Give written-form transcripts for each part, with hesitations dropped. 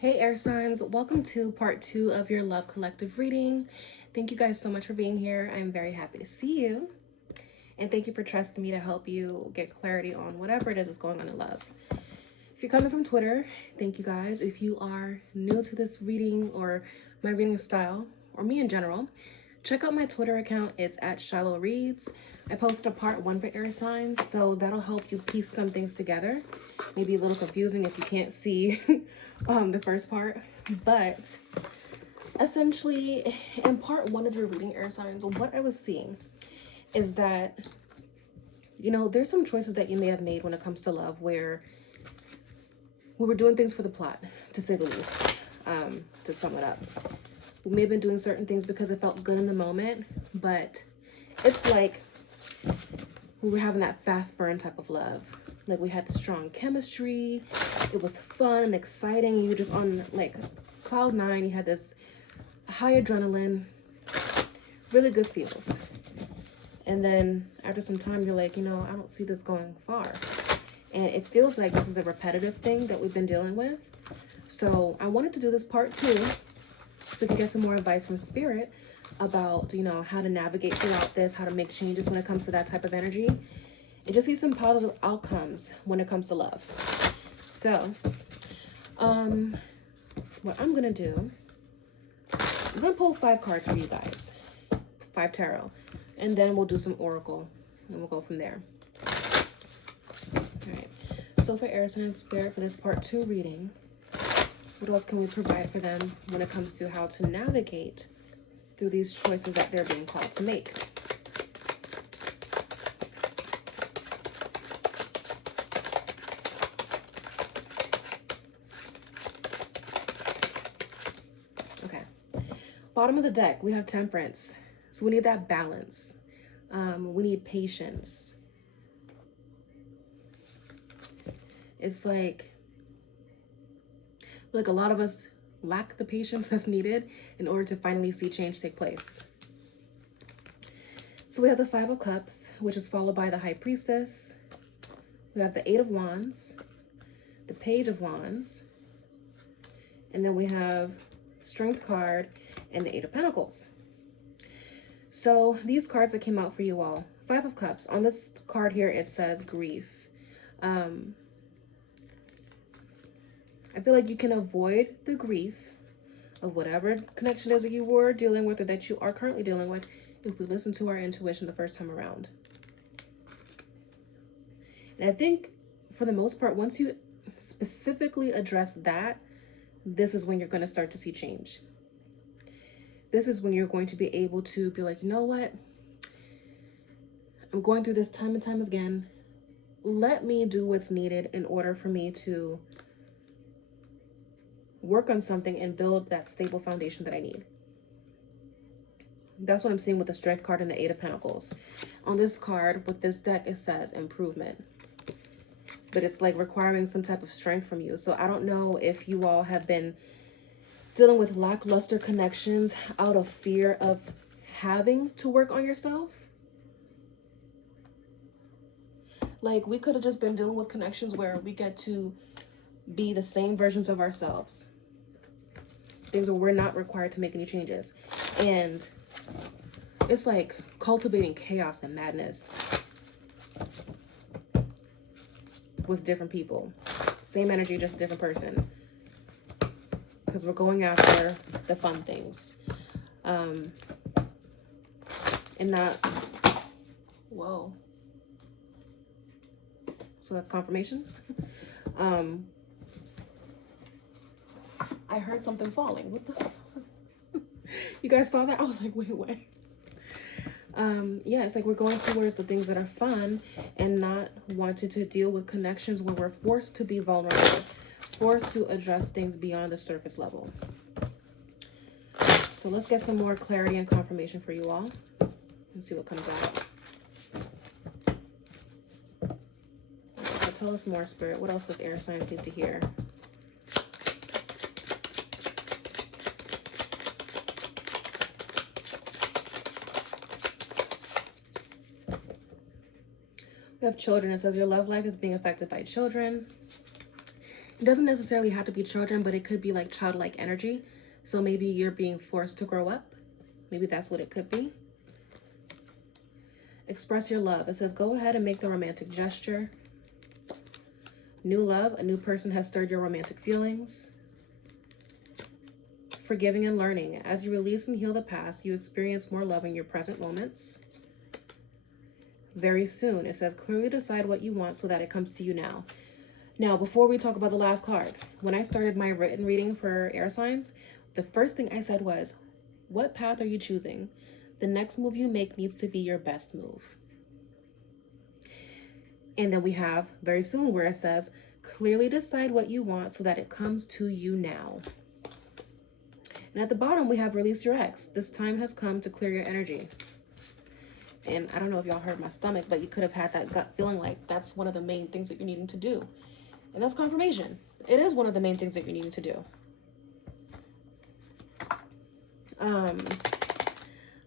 Hey air signs, welcome to part 2 of your love collective reading. Thank you guys so much for being here. I'm very happy to see you. And thank you for trusting me to help you get clarity on whatever it is that's going on in love. If you're coming from Twitter, thank you guys. If you are new to this reading or my reading style, or me in general, check out my Twitter account. It's at Shiloh Reads. I posted a part 1 for air signs, so that'll help you piece some things together. Maybe a little confusing if you can't see the first part, but essentially in part 1 of your reading, air signs, what I was seeing is that, there's some choices that you may have made when it comes to love where we were doing things for the plot, to say the least. To sum it up, we may have been doing certain things because it felt good in the moment, but it's like we were having that fast burn type of love. Like we had the strong chemistry, it was fun and exciting. You were just on like cloud 9. You had this high adrenaline, really good feels. And then after some time, you're like, I don't see this going far. And it feels like this is a repetitive thing that we've been dealing with. So I wanted to do this part 2 so we can get some more advice from Spirit about, how to navigate throughout this, how to make changes when it comes to that type of energy, and just see some positive outcomes when it comes to love. So, what I'm going to do, I'm going to pull 5 cards for you guys, 5 tarot, and then we'll do some oracle, and we'll go from there. All right. So for air sign Spirit, for this part 2 reading, what else can we provide for them when it comes to how to navigate through these choices that they're being called to make? Okay. Bottom of the deck, we have Temperance. So we need that balance. We need patience. It's like a lot of us lack the patience that's needed in order to finally see change take place. So we have the 5 of Cups, which is followed by the High Priestess. We have the 8 of Wands, the Page of Wands, and then we have Strength card and the 8 of Pentacles. So these cards that came out for you all, 5 of Cups. On this card here, it says grief. I feel like you can avoid the grief of whatever connection is that you were dealing with or that you are currently dealing with if we listen to our intuition the first time around. And I think for the most part, once you specifically address that, this is when you're going to start to see change. This is when you're going to be able to be like, you know what? I'm going through this time and time again. Let me do what's needed in order for me to work on something and build that stable foundation that I need. That's what I'm seeing with the Strength card and the 8 of Pentacles. On this card, with this deck, it says improvement. But it's like requiring some type of strength from you. So I don't know if you all have been dealing with lackluster connections out of fear of having to work on yourself. Like we could have just been dealing with connections where we get to be the same versions of ourselves. Things where we're not required to make any changes. And it's like cultivating chaos and madness with different people. Same energy, just a different person. Because we're going after the fun things. And not, whoa. So that's confirmation. I heard something falling. What the? You guys saw that? I was like, wait. Yeah, it's like we're going towards the things that are fun and not wanting to deal with connections where we're forced to be vulnerable, forced to address things beyond the surface level. So let's get some more clarity and confirmation for you all and see what comes out. So tell us more, Spirit. What else does air signs need to hear? We have children. It says your love life is being affected by children. It doesn't necessarily have to be children, but it could be like childlike energy. So maybe you're being forced to grow up. Maybe that's what it could be. Express your love. It says, go ahead and make the romantic gesture. New love. A new person has stirred your romantic feelings. Forgiving and learning. As you release and heal the past, you experience more love in your present moments. Very soon. It says, clearly decide what you want so that it comes to you now. Now, before we talk about the last card, when I started my written reading for air signs, the first thing I said was, what path are you choosing? The next move you make needs to be your best move. And then we have very soon where it says, clearly decide what you want so that it comes to you now. And at the bottom, we have release your ex. This time has come to clear your energy. And I don't know if y'all heard my stomach, but you could have had that gut feeling like that's one of the main things that you're needing to do. And that's confirmation. It is one of the main things that you're needing to do.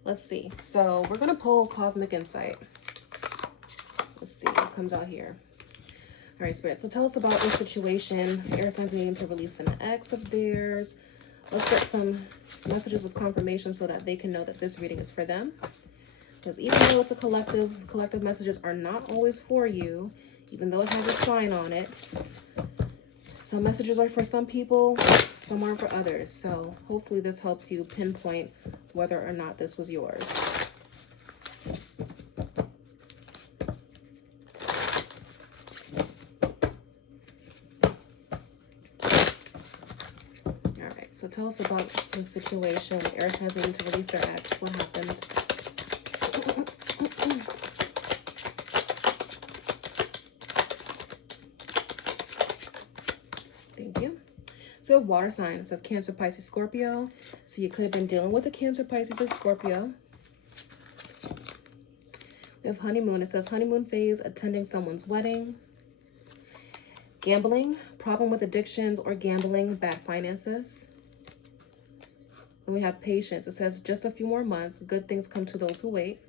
Let's see. So we're going to pull Cosmic Insight. Let's see what comes out here. All right, Spirit. So tell us about this situation. Air signs needing to release an ex of theirs. Let's get some messages of confirmation so that they can know that this reading is for them. Because even though it's a collective messages are not always for you, even though it has a sign on it. Some messages are for some people, some are for others. So hopefully this helps you pinpoint whether or not this was yours. All right, so tell us about the situation. Air signs needing to release their ex. What happened? So water sign, it says Cancer, Pisces, Scorpio. So you could have been dealing with a Cancer, Pisces, or Scorpio. We have honeymoon. It says honeymoon phase, attending someone's wedding. Gambling, problem with addictions or gambling, bad finances. And we have patience. It says just a few more months. Good things come to those who wait.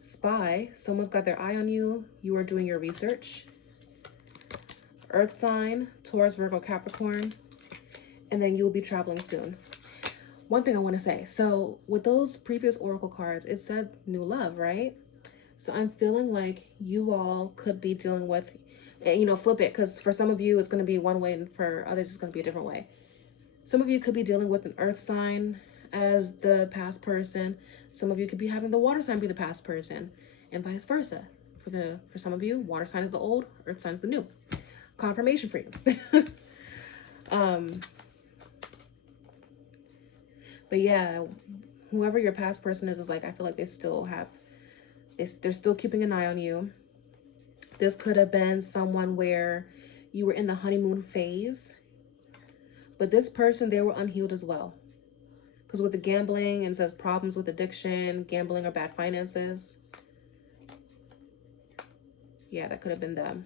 Spy, someone's got their eye on you. You are doing your research. Earth sign, Taurus, Virgo, Capricorn, and then you'll be traveling soon. One thing I want to say, so with those previous oracle cards, it said new love, right? So I'm feeling like you all could be dealing with, flip it, because for some of you it's going to be one way and for others it's going to be a different way. Some of you could be dealing with an earth sign as the past person. Some of you could be having the water sign be the past person, and vice versa. For some of you, water sign is the old, earth sign is the new. Confirmation for you. But yeah, whoever your past person is like, I feel like they still have, they're still keeping an eye on you. This could have been someone where you were in the honeymoon phase, but this person, they were unhealed as well. Because with the gambling, and it says problems with addiction, gambling, or bad finances. Yeah, that could have been them.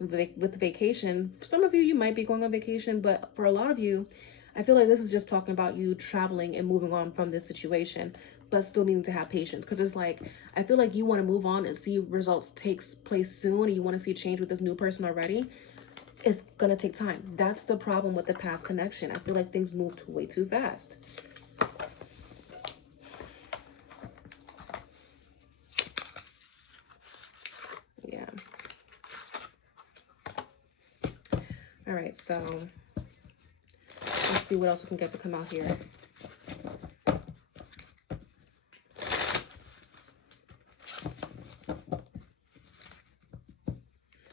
With vacation, for some of you, you might be going on vacation, but for a lot of you, I feel like this is just talking about you traveling and moving on from this situation, but still needing to have patience. Because it's like, I feel like you want to move on and see results takes place soon, and you want to see change with this new person already. It's going to take time. That's the problem with the past connection. I feel like things moved way too fast. Yeah. All right, so let's see what else we can get to come out here.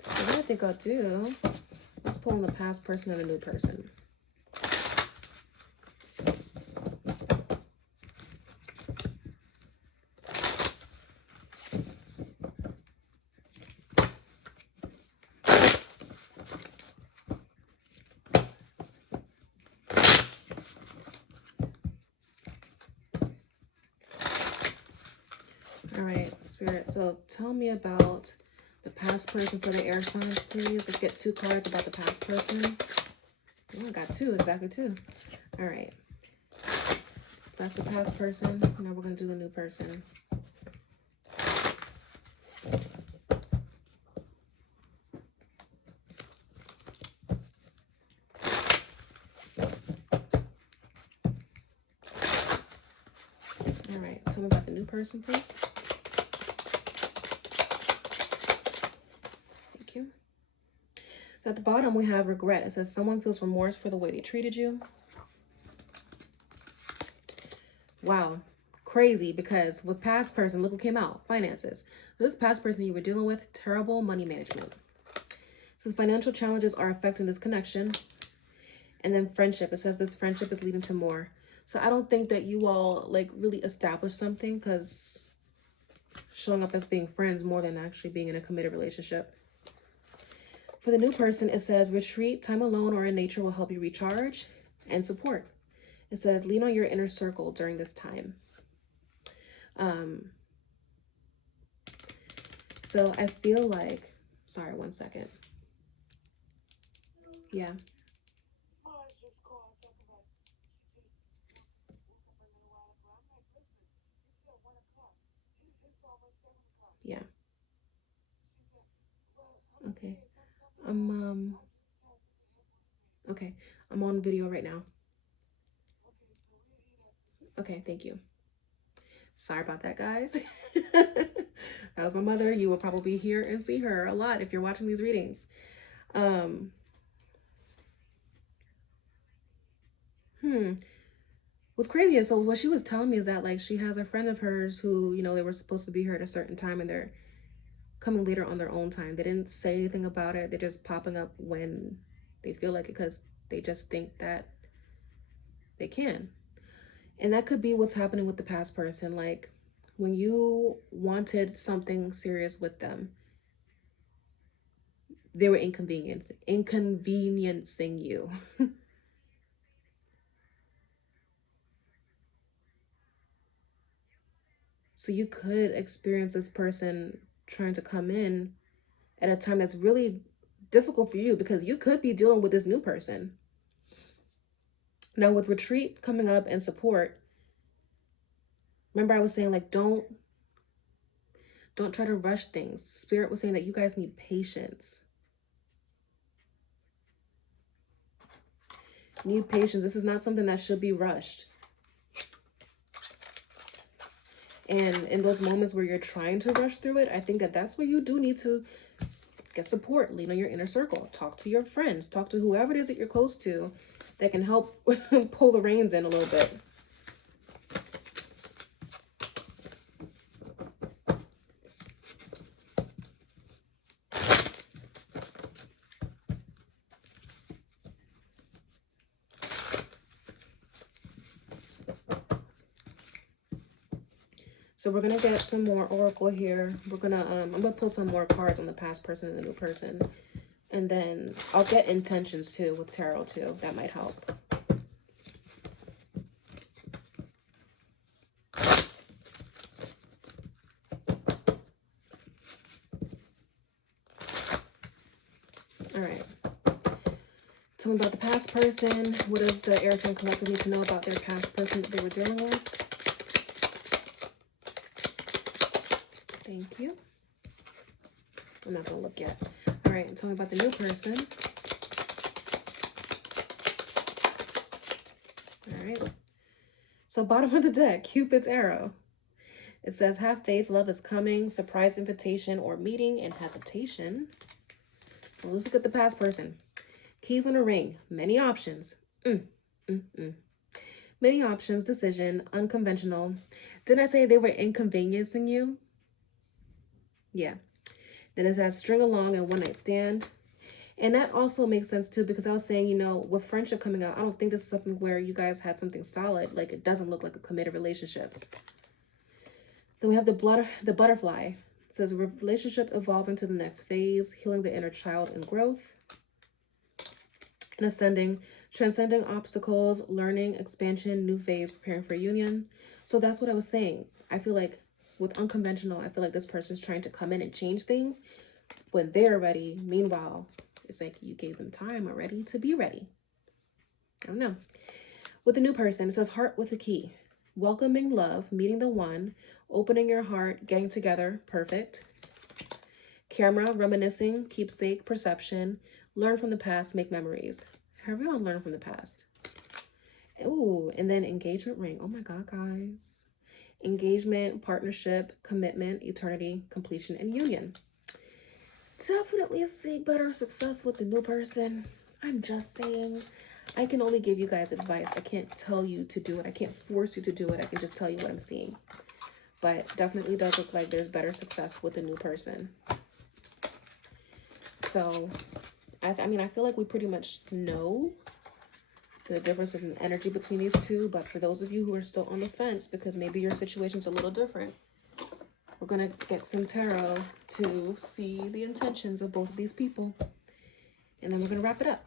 So what I think I'll do, let's pull in the past person and the new person. All right, Spirit, so tell me about the past person for the air signs, please. Let's get 2 cards about the past person. Oh, I got 2, exactly 2. All right. So that's the past person. Now we're going to do the new person. All right, tell me about the new person, please. Thank you. So at the bottom, we have regret. It says someone feels remorse for the way they treated you. Wow. Crazy, because with past person, look what came out. Finances. This past person you were dealing with, terrible money management. Says financial challenges are affecting this connection. And then friendship. It says this friendship is leading to more. So I don't think that you all like really established something, because showing up as being friends more than actually being in a committed relationship. For the new person, it says retreat, time alone or in nature will help you recharge and support. It says lean on your inner circle during this time. So I feel like, sorry, one second. Yeah. Yeah. Okay. Okay. I'm on video right now. Okay, thank you. Sorry about that, guys. That was my mother. You will probably hear and see her a lot if you're watching these readings. What's crazy is, so what she was telling me is that like she has a friend of hers who, you know, they were supposed to be here at a certain time and they're coming later on their own time. They didn't say anything about it. They're just popping up when they feel like it, because they just think that they can. And that could be what's happening with the past person. Like when you wanted something serious with them, they were inconveniencing you. So you could experience this person trying to come in at a time that's really difficult for you, because you could be dealing with this new person. Now with retreat coming up and support, remember I was saying like don't try to rush things. Spirit was saying that you guys need patience. Need patience. This is not something that should be rushed. And in those moments where you're trying to rush through it, I think that that's where you do need to get support. Lean on your inner circle. Talk to your friends. Talk to whoever it is that you're close to that can help pull the reins in a little bit. So we're going to get some more oracle here. We're going to, I'm going to pull some more cards on the past person and the new person. And then I'll get intentions too with tarot too. That might help. All right. Tell me about the past person. What does the air sign collective need to know about their past person that they were dealing with? Thank you. I'm not going to look yet. All right, tell me about the new person. All right. So bottom of the deck, Cupid's arrow. It says, have faith, love is coming, surprise invitation or meeting and hesitation. So let's look at the past person. Keys on a ring, many options. Many options, decision, unconventional. Didn't I say they were inconveniencing you? Yeah. Then it says string along and one night stand. And that also makes sense too, because I was saying, you know, with friendship coming out, I don't think this is something where you guys had something solid. Like it doesn't look like a committed relationship. Then we have the butterfly. It says relationship evolving to the next phase, healing the inner child and growth. And ascending, transcending obstacles, learning, expansion, new phase, preparing for union. So that's what I was saying. I feel like with unconventional, I feel like this person's trying to come in and change things when they're ready. Meanwhile, it's like you gave them time already to be ready. I don't know. With the new person, it says heart with a key. Welcoming love, meeting the one, opening your heart, getting together, perfect. Camera, reminiscing, keepsake, perception, learn from the past, make memories. Everyone learn from the past. Ooh, and then engagement ring. Oh my God, guys. engagement, partnership, commitment, eternity, completion, and union. Definitely see better success with the new person. I'm just saying. I can only give you guys advice. I can't tell you to do it. I can't force you to do it. I can just tell you what I'm seeing. But definitely does look like there's better success with the new person. So, I mean, I feel like we pretty much know the difference in energy between these two. But for those of you who are still on the fence, because maybe your situation's a little different, we're going to get some tarot to see the intentions of both of these people. And then we're going to wrap it up.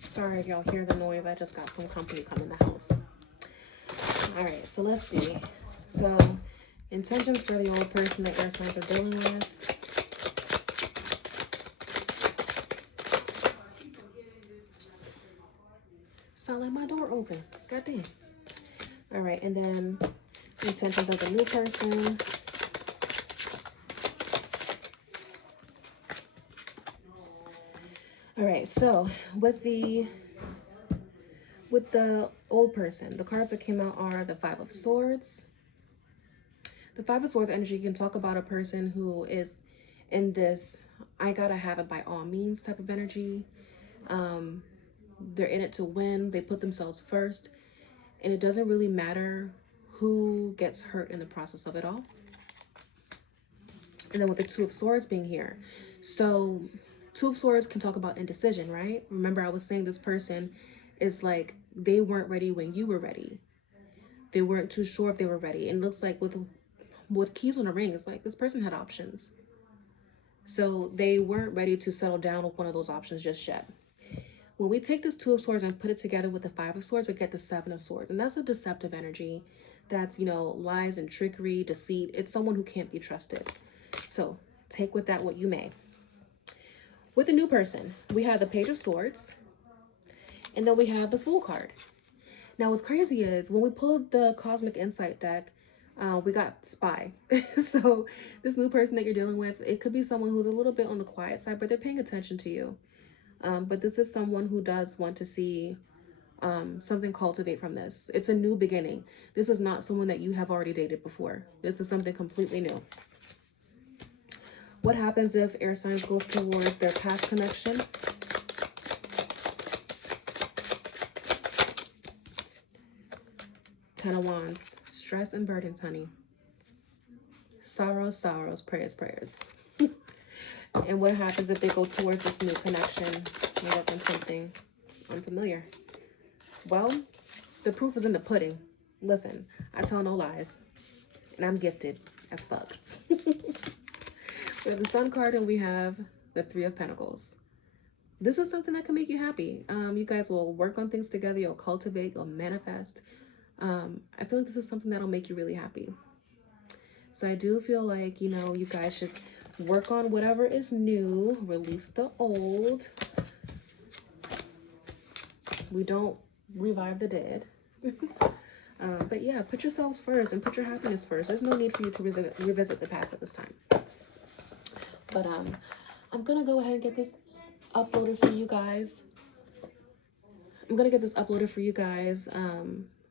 Sorry if y'all hear the noise. I just got some company coming in the house. All right, so let's see. So, intentions for the old person that air signs are dealing with. Sound like my door open. Goddamn. All right, and then intentions of the new person. All right, so with the old person, the cards that came out are the Five of Swords. The Five of Swords energy can talk about a person who is in this I gotta have it by all means type of energy. They're in it to win. They put themselves first, and it doesn't really matter who gets hurt in the process of it all. And then with the Two of Swords being here, so Two of Swords can talk about indecision, right? Remember, I was saying this person is like they weren't ready when you were ready. They weren't too sure if they were ready. And it looks like with Keys on the Ring, it's like this person had options. So they weren't ready to settle down with one of those options just yet. When we take this Two of Swords and put it together with the Five of Swords, we get the Seven of Swords. And that's a deceptive energy. That's, you know, lies and trickery, deceit. It's someone who can't be trusted. So take with that what you may. With the new person, we have the Page of Swords. And then we have the Fool card. Now, what's crazy is when we pulled the Cosmic Insight deck, we got Spy. So this new person that you're dealing with, it could be someone who's a little bit on the quiet side, but they're paying attention to you. But this is someone who does want to see something cultivate from this. It's a new beginning. This is not someone that you have already dated before. This is something completely new. What happens if air signs goes towards their past connection? Ten of Wands. Stress and burdens, honey. Sorrows, sorrows. Prayers, prayers. And what happens if they go towards this new connection and work on something unfamiliar? Well, the proof is in the pudding. Listen, I tell no lies. And I'm gifted as fuck. We have the Sun card and we have the Three of Pentacles. This is something that can make you happy. You guys will work on things together. You'll cultivate. You'll manifest. I feel like this is something that'll make you really happy. So I do feel like, you know, you guys should work on whatever is new. Release the old. We don't revive the dead. But yeah, put yourselves first and put your happiness first. There's no need for you to revisit the past at this time. But I'm gonna go ahead and get this uploaded for you guys.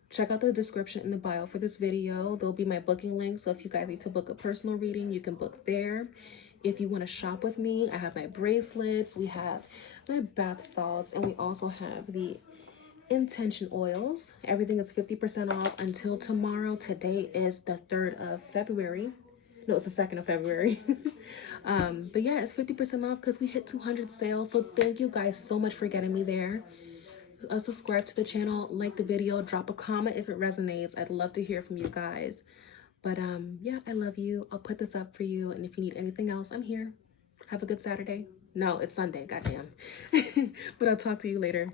Check out the description in the bio for this video. There'll be my booking link. So if you guys need to book a personal reading, you can book there. If you want to shop with me, I have my bracelets, we have my bath salts, and we also have the intention oils. Everything is 50% off until tomorrow. Today is the 3rd of February. No, it's the 2nd of February. But yeah, it's 50% off because we hit 200 sales. So thank you guys so much for getting me there. Subscribe to the channel, like the video, drop a comment if it resonates. I'd love to hear from you guys. But yeah, I love you. I'll put this up for you. And if you need anything else, I'm here. Have a good Saturday. No, it's Sunday, goddamn. But I'll talk to you later.